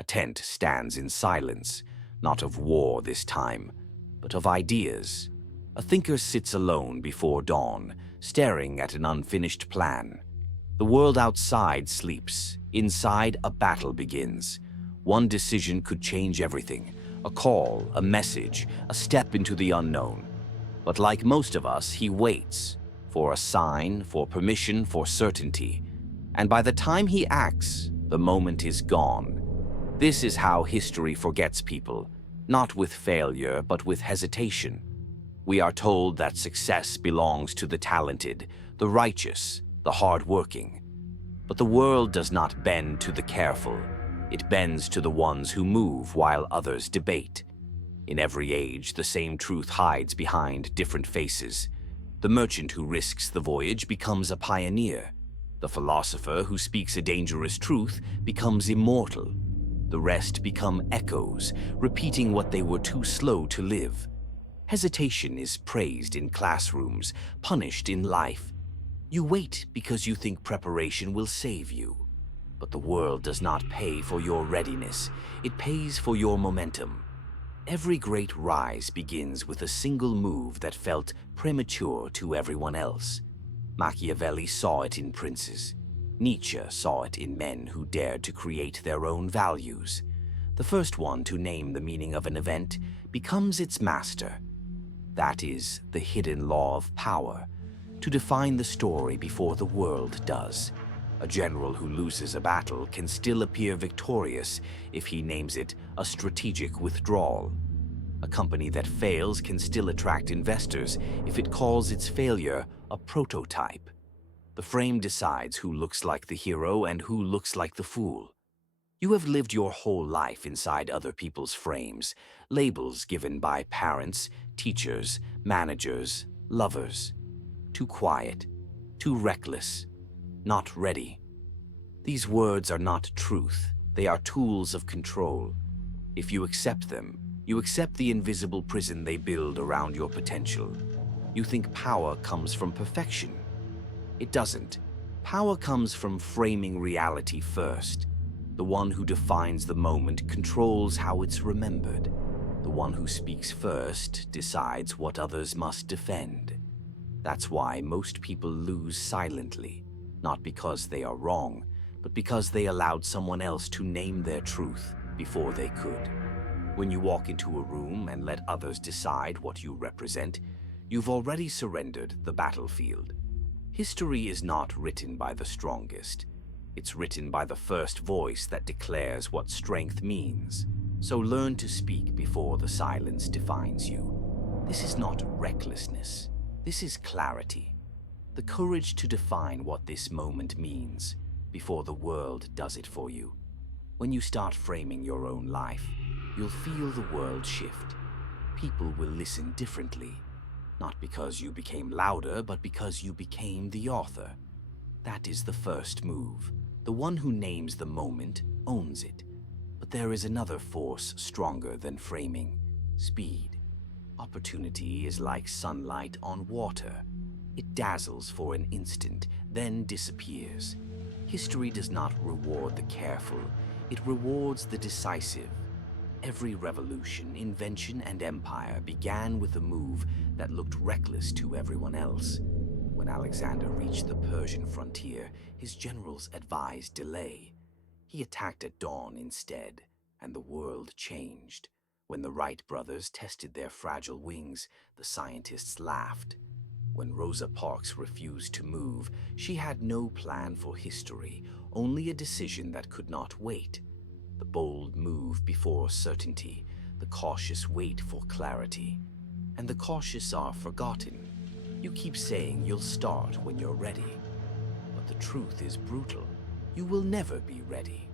A tent stands in silence, not of war this time, but of ideas. A thinker sits alone before dawn, staring at an unfinished plan. The world outside sleeps. Inside, a battle begins. One decision could change everything. A call, a message, a step into the unknown. But like most of us, he waits for a sign, for permission, for certainty. And by the time he acts, the moment is gone. This is how history forgets people, not with failure, but with hesitation. We are told that success belongs to the talented, the righteous, the hard-working. But the world does not bend to the careful. It bends to the ones who move while others debate. In every age, the same truth hides behind different faces. The merchant who risks the voyage becomes a pioneer. The philosopher who speaks a dangerous truth becomes immortal. The rest become echoes, repeating what they were too slow to live. Hesitation is praised in classrooms, punished in life. You wait because you think preparation will save you. But the world does not pay for your readiness. It pays for your momentum. Every great rise begins with a single move that felt premature to everyone else. Machiavelli saw it in princes. Nietzsche saw it in men who dared to create their own values. The first one to name the meaning of an event becomes its master. That is the hidden law of power, to define the story before the world does. A general who loses a battle can still appear victorious if he names it a strategic withdrawal. A company that fails can still attract investors if it calls its failure a prototype. The frame decides who looks like the hero and who looks like the fool. You have lived your whole life inside other people's frames, labels given by parents, teachers, managers, lovers. Too quiet, too reckless, not ready. These words are not truth. They are tools of control. If you accept them, you accept the invisible prison they build around your potential. You think power comes from perfection. It doesn't. Power comes from framing reality first. The one who defines the moment controls how it's remembered. The one who speaks first decides what others must defend. That's why most people lose silently, not because they are wrong, but because they allowed someone else to name their truth before they could. When you walk into a room and let others decide what you represent, you've already surrendered the battlefield. History is not written by the strongest. It's written by the first voice that declares what strength means. So learn to speak before the silence defines you. This is not recklessness. This is clarity. The courage to define what this moment means before the world does it for you. When you start framing your own life, you'll feel the world shift. People will listen differently. Not because you became louder, but because you became the author. That is the first move. The one who names the moment owns it. But there is another force stronger than framing: speed. Opportunity is like sunlight on water. It dazzles for an instant, then disappears. History does not reward the careful. It rewards the decisive. Every revolution, invention, and empire began with a move that looked reckless to everyone else. When Alexander reached the Persian frontier, his generals advised delay. He attacked at dawn instead, and the world changed. When the Wright brothers tested their fragile wings, the scientists laughed. When Rosa Parks refused to move, she had no plan for history, only a decision that could not wait. The bold move before certainty, the cautious wait for clarity. And the cautious are forgotten. You keep saying you'll start when you're ready. But the truth is brutal. You will never be ready.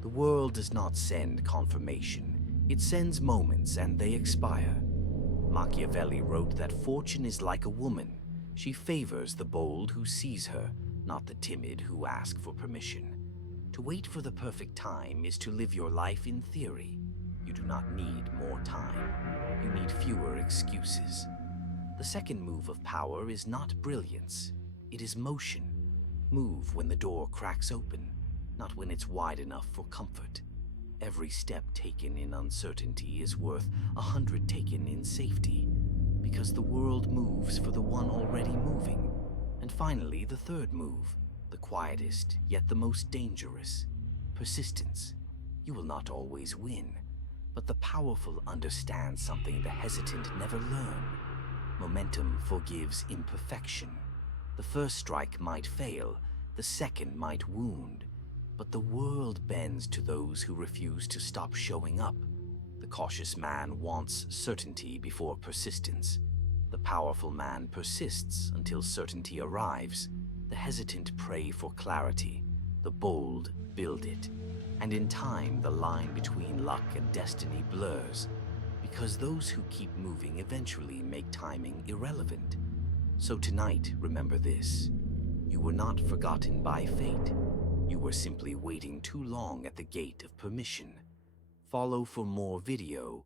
The world does not send confirmation. It sends moments and they expire. Machiavelli wrote that fortune is like a woman. She favors the bold who sees her, not the timid who ask for permission. To wait for the perfect time is to live your life in theory. You do not need more time. You need fewer excuses. The second move of power is not brilliance. It is motion. Move when the door cracks open, not when it's wide enough for comfort. Every step taken in uncertainty is worth 100 taken in safety, because the world moves for the one already moving. And finally, the third move, the quietest yet the most dangerous: persistence. You will not always win, but the powerful understand something the hesitant never learn. Momentum forgives imperfection. The first strike might fail, the second might wound, but the world bends to those who refuse to stop showing up. The cautious man wants certainty before persistence. The powerful man persists until certainty arrives. The hesitant pray for clarity. The bold build it. And in time, the line between luck and destiny blurs, because those who keep moving eventually make timing irrelevant. So tonight, remember this: you were not forgotten by fate. You were simply waiting too long at the gate of permission. Follow for more video